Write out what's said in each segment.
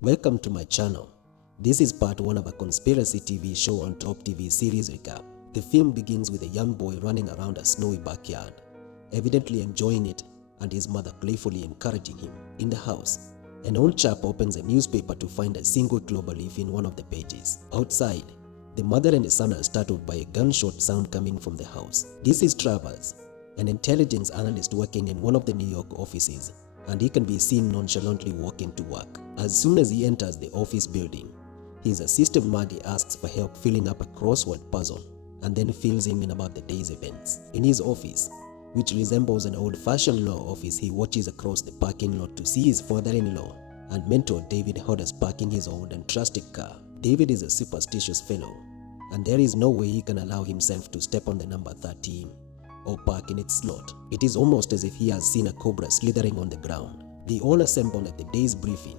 Welcome to my channel. This is part 1 of a conspiracy TV show on Top TV series recap. The film begins with a young boy running around a snowy backyard, evidently enjoying it, and his mother playfully encouraging him. In the house, an old chap opens a newspaper to find a single clover leaf in one of the pages. Outside, the mother and the son are startled by a gunshot sound coming from the house. This is Travers, an intelligence analyst working in one of the New York offices, and he can be seen nonchalantly walking to work. As soon as he enters the office building, his assistant Maddie asks for help filling up a crossword puzzle and then fills him in about the day's events. In his office, which resembles an old-fashioned law office, he watches across the parking lot to see his father-in-law and mentor David Hodges parking his old and trusted car. David is a superstitious fellow, and there is no way he can allow himself to step on the number 13 or park in its slot. It is almost as if he has seen a cobra slithering on the ground. They all assemble at the day's briefing.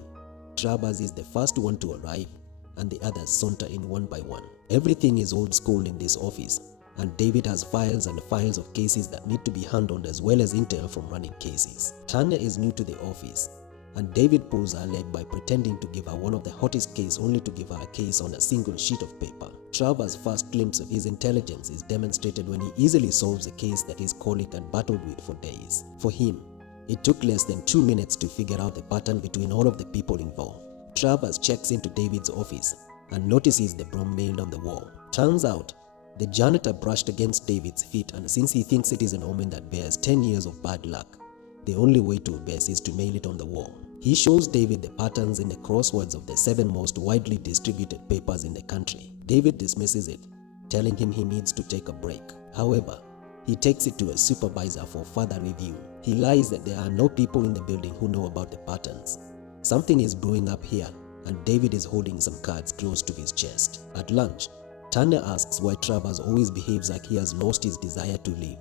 Travers is the first one to arrive, and the others saunter in one by one. Everything is old school in this office, and David has files and files of cases that need to be handled as well as intel from running cases. Tanya is new to the office, and David pulls her leg by pretending to give her one of the hottest cases only to give her a case on a single sheet of paper. Travers' first glimpse of his intelligence is demonstrated when he easily solves a case that his colleague had battled with for days. For him, it took less than 2 minutes to figure out the pattern between all of the people involved. Travers checks into David's office and notices the broom nailed on the wall. Turns out, the janitor brushed against David's feet, and since he thinks it is an omen that bears 10 years of bad luck, the only way to best is to nail it on the wall. He shows David the patterns in the crosswords of the 7 most widely distributed papers in the country. David dismisses it, telling him he needs to take a break. However, he takes it to a supervisor for further review. He lies that there are no people in the building who know about the patterns. Something is brewing up here, and David is holding some cards close to his chest. At lunch, Tanya asks why Travers always behaves like he has lost his desire to live,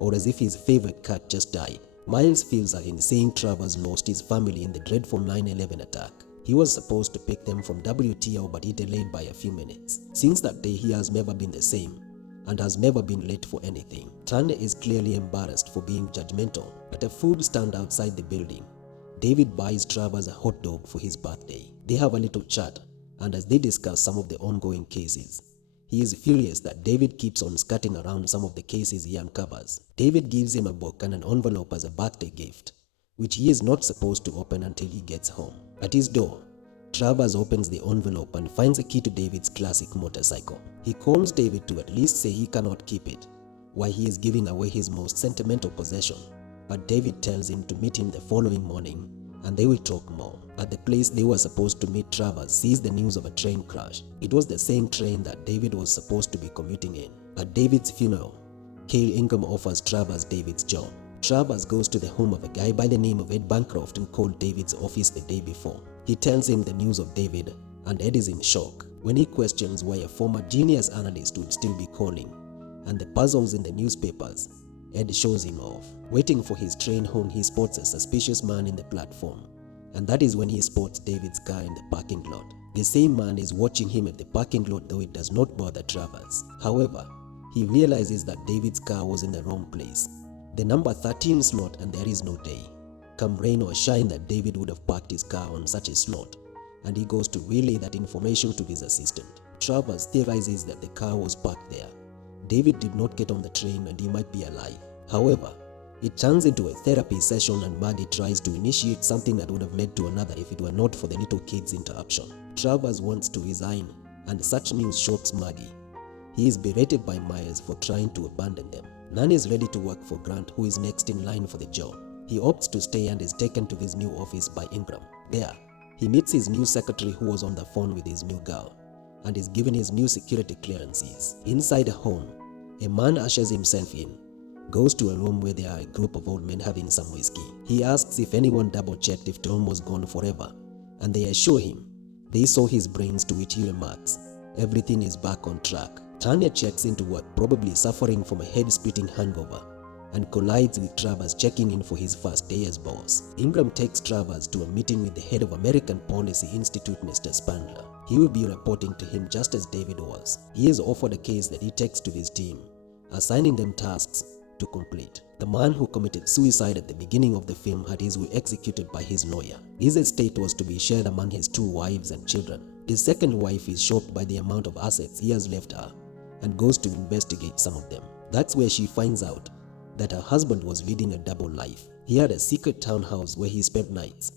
or as if his favorite cat just died. Miles feels her in saying Travers lost his family in the dreadful 9/11 attack. He was supposed to pick them from WTO, but he delayed by a few minutes. Since that day, he has never been the same and has never been late for anything. Tanya is clearly embarrassed for being judgmental. At a food stand outside the building, David buys Travers a hot dog for his birthday. They have a little chat, and as they discuss some of the ongoing cases, he is furious that David keeps on skirting around some of the cases he uncovers. David gives him a book and an envelope as a birthday gift, which he is not supposed to open until he gets home. At his door, Travers opens the envelope and finds a key to David's classic motorcycle. He calls David to at least say he cannot keep it, while he is giving away his most sentimental possession, but David tells him to meet him the following morning and they will talk more. At the place they were supposed to meet, Travers sees the news of a train crash. It was the same train that David was supposed to be commuting in. At David's funeral, Cale Ingram offers Travers David's job. Travers goes to the home of a guy by the name of Ed Bancroft and called David's office the day before. He tells him the news of David, and Ed is in shock. When he questions why a former genius analyst would still be calling, and the puzzles in the newspapers, Ed shows him off. Waiting for his train home, he spots a suspicious man in the platform, and that is when he spots David's car in the parking lot. The same man is watching him at the parking lot, though it does not bother Travers. However, he realizes that David's car was in the wrong place, the number 13 slot, and there is no day, come rain or shine, that David would have parked his car on such a slot, and he goes to relay that information to his assistant. Travers theorizes that the car was parked there. David did not get on the train and he might be alive. However, it turns into a therapy session, and Maddie tries to initiate something that would have led to another if it were not for the little kid's interruption. Travers wants to resign, and such news shocks Maddie. He is berated by Miles for trying to abandon them. Nan is ready to work for Grant, who is next in line for the job. He opts to stay and is taken to his new office by Ingram. There, he meets his new secretary, who was on the phone with his new girl, and is given his new security clearances. Inside a home, a man ushers himself in, goes to a room where there are a group of old men having some whiskey. He asks if anyone double-checked if Tom was gone forever, and they assure him they saw his brains, to which he remarks, "Everything is back on track." Tanya checks into work, probably suffering from a head-splitting hangover, and collides with Travers checking in for his first day as boss. Ingram takes Travers to a meeting with the head of American Policy Institute, Mr. Spandler. He will be reporting to him just as David was. He is offered a case that he takes to his team, assigning them tasks to complete. The man who committed suicide at the beginning of the film had his will executed by his lawyer. His estate was to be shared among his 2 wives and children. His second wife is shocked by the amount of assets he has left her and goes to investigate some of them. That's where she finds out that her husband was leading a double life. He had a secret townhouse where he spent nights,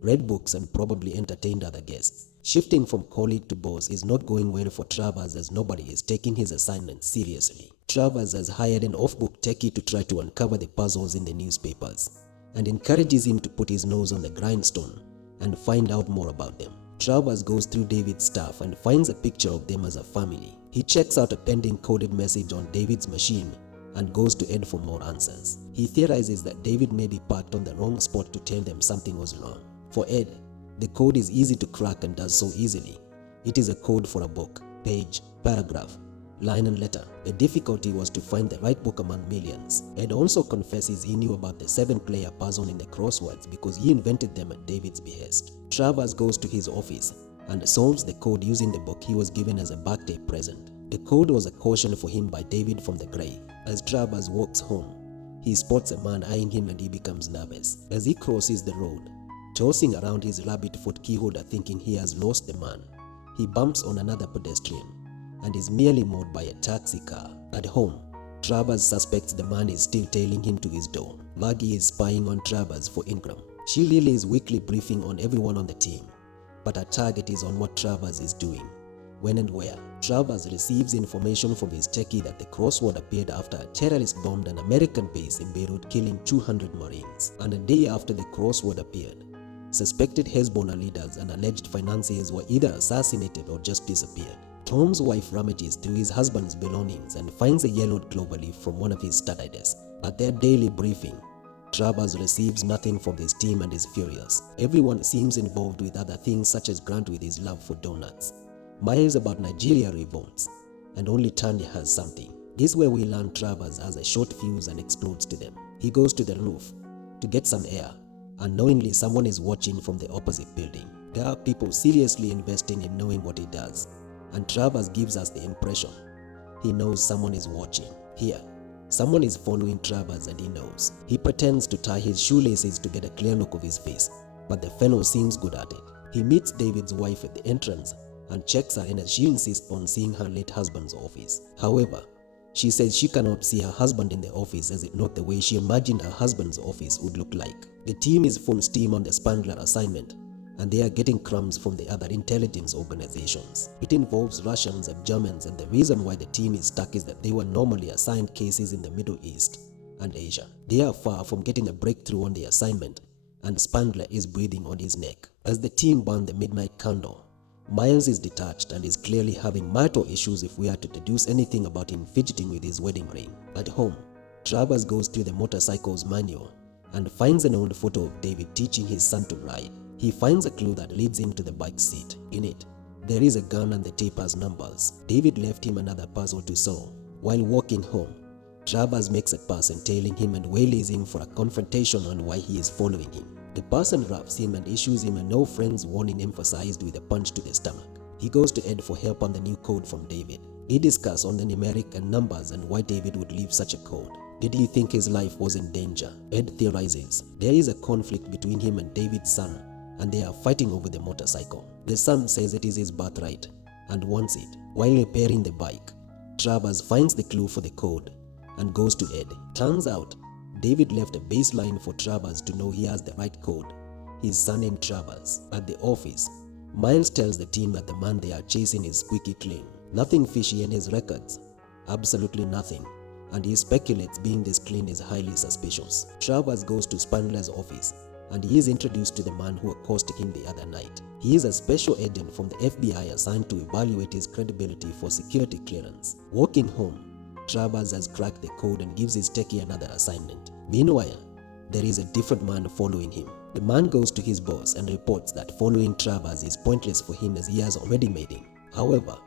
read books, and probably entertained other guests. Shifting from colleague to boss is not going well for Travers, as nobody is taking his assignment seriously. Travers has hired an off-book techie to try to uncover the puzzles in the newspapers and encourages him to put his nose on the grindstone and find out more about them. Travers goes through David's stuff and finds a picture of them as a family. He checks out a pending coded message on David's machine and goes to Ed for more answers. He theorizes that David may be parked on the wrong spot to tell them something was wrong. For Ed, the code is easy to crack and does so easily. It is a code for a book, page, paragraph, line and letter. The difficulty was to find the right book among millions. Ed also confesses he knew about the 7-player puzzle in the crosswords because he invented them at David's behest. Travers goes to his office and solves the code using the book he was given as a birthday present. The code was a caution for him by David from the grave. As Travers walks home, he spots a man eyeing him and he becomes nervous. As he crosses the road, tossing around his rabbit foot key holder thinking he has lost the man, he bumps on another pedestrian and is merely mowed by a taxi car. At home, Travers suspects the man is still tailing him to his door. Maggie is spying on Travers for Ingram. She relays weekly briefing on everyone on the team, but her target is on what Travers is doing, when and where. Travers receives information from his techie that the crossword appeared after a terrorist bombed an American base in Beirut, killing 200 Marines. And a day after the crossword appeared, suspected Hezbollah leaders and alleged financiers were either assassinated or just disappeared. Tom's wife rummages through his husband's belongings and finds a yellowed clover leaf from one of his study desks. At their daily briefing, Travers receives nothing from his team and is furious. Everyone seems involved with other things, such as Grant with his love for donuts, Miles about Nigeria revolts, and only Tanya has something. This is where we learn Travers has a short fuse and explodes to them. He goes to the roof to get some air. Unknowingly, someone is watching from the opposite building. There are people seriously investing in knowing what he does, and Travers gives us the impression he knows someone is watching. Here, someone is following Travers and he knows. He pretends to tie his shoelaces to get a clear look of his face, but the fellow seems good at it. He meets David's wife at the entrance and checks her in as she insists on seeing her late husband's office. However, she says she cannot see her husband in the office as it not the way she imagined her husband's office would look like. The team is full steam on the Spangler assignment, and they are getting crumbs from the other intelligence organizations. It involves Russians and Germans, and the reason why the team is stuck is that they were normally assigned cases in the Middle East and Asia. They are far from getting a breakthrough on the assignment, and Spangler is breathing on his neck. As the team burn the midnight candle, Miles is detached and is clearly having marital issues if we are to deduce anything about him fidgeting with his wedding ring. At home, Travers goes through the motorcycle's manual and finds an old photo of David teaching his son to ride. He finds a clue that leads him to the bike seat. In it, there is a gun and the tape has numbers. David left him another puzzle to solve. While walking home, Travers makes a pass entailing him and waylays him for a confrontation on why he is following him. The person roughs him and issues him a no friends warning emphasized with a punch to the stomach. He goes to Ed for help on the new code from David. They discuss on the numeric and numbers and why David would leave such a code. Did he think his life was in danger? Ed theorizes there is a conflict between him and David's son, and they are fighting over the motorcycle. The son says it is his birthright and wants it. While repairing the bike, Travers finds the clue for the code and goes to Ed. Turns out, David left a baseline for Travers to know he has the right code. His son named Travers. At the office, Miles tells the team that the man they are chasing is squeaky clean. Nothing fishy in his records. Absolutely nothing. And he speculates being this clean is highly suspicious. Travers goes to Spangler's office and he is introduced to the man who accosted him the other night. He is a special agent from the FBI assigned to evaluate his credibility for security clearance. Walking home, Travers has cracked the code and gives his techie another assignment. Meanwhile, there is a different man following him. The man goes to his boss and reports that following Travers is pointless for him as he has already made him. However,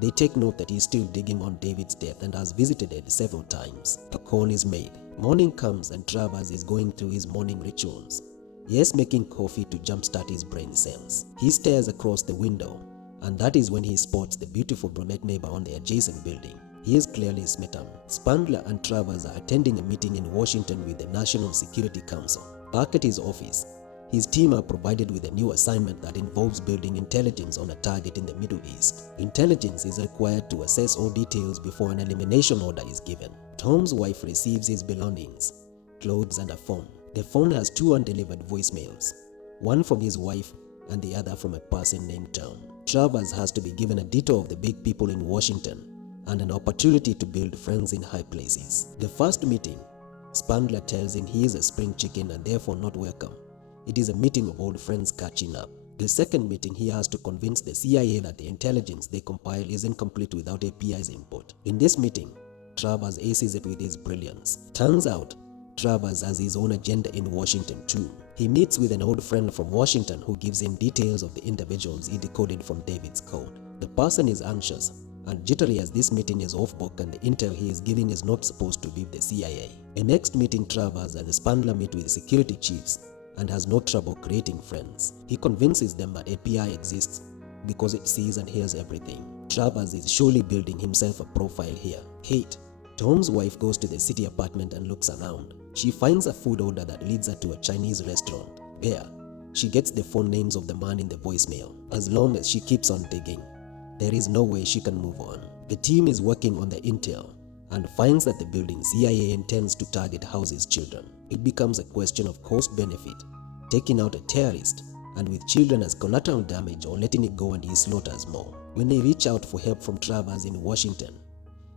they take note that he is still digging on David's death and has visited Ed several times. A call is made. Morning comes and Travers is going through his morning rituals. He is making coffee to jumpstart his brain cells. He stares across the window, and that is when he spots the beautiful brunette neighbor on the adjacent building. He is clearly smitten. Spangler and Travers are attending a meeting in Washington with the National Security Council. Back at his office, his team are provided with a new assignment that involves building intelligence on a target in the Middle East. Intelligence is required to assess all details before an elimination order is given. Tom's wife receives his belongings, clothes and a phone. The phone has 2 undelivered voicemails, one from his wife and the other from a person named Tom. Travers has to be given a detour of the big people in Washington and an opportunity to build friends in high places. The first meeting, Spangler tells him he is a spring chicken and therefore not welcome. It is a meeting of old friends catching up. The second meeting, he has to convince the CIA that the intelligence they compile is incomplete without API's input. In this meeting, Travers aces it with his brilliance. Turns out, Travers has his own agenda in Washington too. He meets with an old friend from Washington who gives him details of the individuals he decoded from David's code. The person is anxious and jittery as this meeting is off book and the intel he is giving is not supposed to be the CIA. In next meeting, Travers and the Spangler meet with security chiefs and has no trouble creating friends. He convinces them that API exists because it sees and hears everything. Travers is surely building himself a profile here. Kate, Tom's wife, goes to the city apartment and looks around. She finds a food order that leads her to a Chinese restaurant. There, she gets the phone names of the man in the voicemail. As long as she keeps on digging, there is no way she can move on. The team is working on the intel and finds that the building CIA intends to target houses children. It becomes a question of cost-benefit, taking out a terrorist and with children as collateral damage or letting it go and he slaughters more. When they reach out for help from Travers in Washington,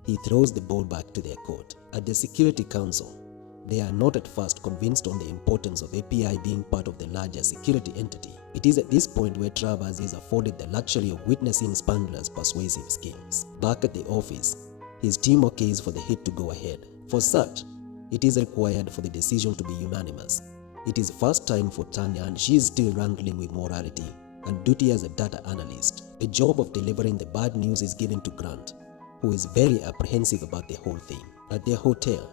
he throws the ball back to their court. At the Security Council, they are not at first convinced on the importance of API being part of the larger security entity. It is at this point where Travers is afforded the luxury of witnessing Spangler's persuasive schemes. Back at the office, his team okays for the hit to go ahead. For such, it is required for the decision to be unanimous. It is first time for Tanya and she is still wrangling with morality and duty as a data analyst. The job of delivering the bad news is given to Grant, who is very apprehensive about the whole thing. At their hotel,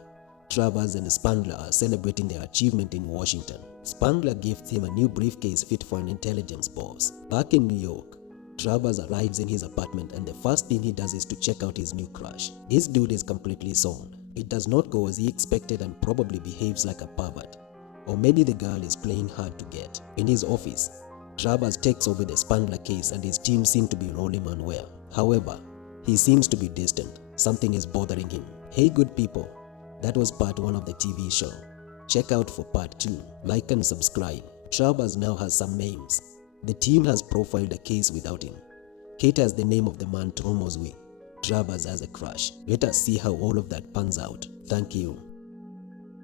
Travers and Spangler are celebrating their achievement in Washington. Spangler gifts him a new briefcase fit for an intelligence boss. Back in New York, Travers arrives in his apartment and the first thing he does is to check out his new crush. This dude is completely sold. It does not go as he expected and probably behaves like a pervert. Or maybe the girl is playing hard to get. In his office, Travers takes over the Spangler case and his team seem to be rolling on well. However, he seems to be distant. Something is bothering him. Hey good people, that was part 1 of the TV show. Check out for part 2. Like and subscribe. Travers now has some names. The team has profiled a case without him. Kate has the name of the man Tom was with. Travers has a crush. Let us see how all of that pans out. Thank you.